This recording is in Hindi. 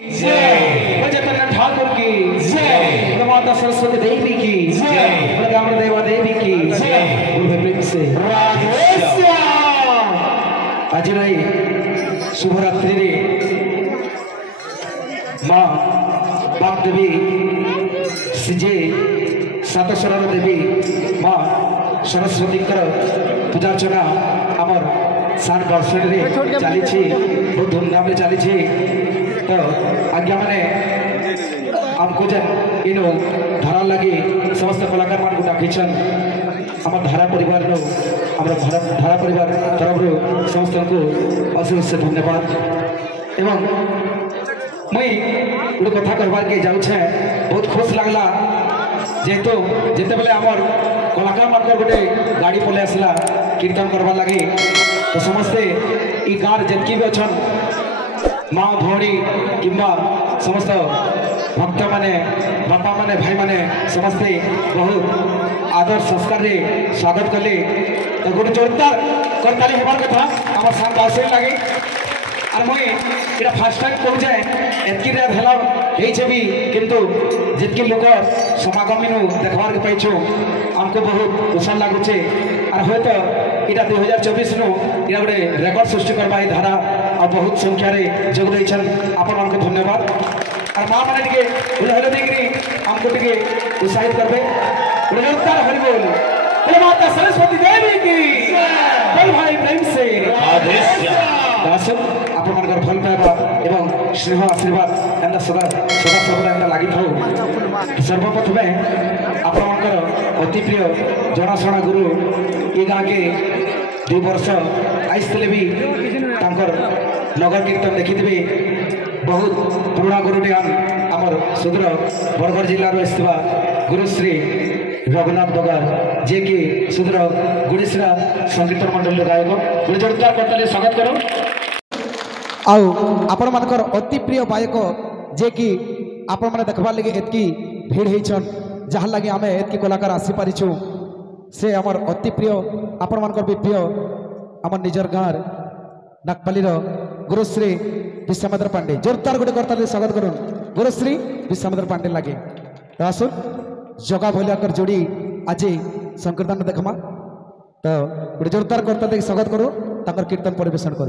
जय ठाकुर की जय, माता सरस्वती देवी की जय, देवा देवी की जय से आज शुभरात्रि रे माँ बाप देवी सिजे सात सरल देवी माँ सरस्वती पूजार्चना आमर सात वर्ष चली बहुत धूमधाम से चली तो आज्ञा मैंने आमको जेन इन धारा लगी समस्त कलाकार मान डाकिछन आम धारा परिवार धारा परिवार तरफ समस्त को अशेष धन्यवाद एवं मुई गोटे कथा कहबार के जाऊे बहुत खुश लगला जेहेतु जिते बेले आमर कलाकार मान गोटे गाड़ी पलि आसला कीर्तन करवार लगी तो समस्ते ई गाँव जिनकी भी अच्छा माँ भौणी किंबा समस्त भक्त माने बापा माने भाई माने समस्ते बहुत आदर संस्कार रे स्वागत कले तो गोटे जोरदार करताली हेबार कथा आम सात आसे लगे और मुई इटा फास्ट टाइम कहूँ जाए एतकी रात हेला होइछे भी किंतु जितकी लोक समागम इनु देखबार के पाइछु हमको बहुत उत्साह लगुचे और हयत इटा 2024 नु इटा गोटे रेकर्ड सृष्टि करबा धारा और बहुत संख्या रे जोग दैछन आपन मन को धन्यवाद और मां माने टिके उलहले देकरी हमको टिके उत्साहित करबे जोरदार हरि बोल बोले माता सरस्वती देवी की बोल भाई प्रेम से दासन आपन मन भल पाइबा एवं स्नेह आशीर्वाद एंदा सदा सर्वदा एंदा लागि थाउ सर्वप्रथमे आपन मन अति प्रिय जनाशुना गुरु ये गाँ के 2 वर्ष आईसले भी तांकर नगर कीर्तन देखी बहुत पुराना गुरुटे आमर सुदूर बरगढ़ जिलार आसवा गुरुश्री रघुनाथ बगार जे कि सुदूर गुड़ीसरा संकीर्तन मंडल गायक गोटे जोरदार करताली स्वागत करो आपण मानकर अति प्रिय गायक जे कि आपण माने देखबार लगे एतकी भीड़ होइछन जहाँ लगे आम एतकी कलाकार आसी पारिछु से आमर अति प्रिय आपण मानकर भी प्रिय आमर निजर गाँव नागपाली गुरुश्री विश्वामित्र पांडे जोरदार गोटे करताली स्वागत करूँ गुरुश्री विश्वामित्र पांडे लगे तो आसुन जगा भलिया कर जोड़ी आज संकीर्तन देखमा तो गोटे जोरदार करताली स्वागत करूँ कीर्तन परिवेशन कर।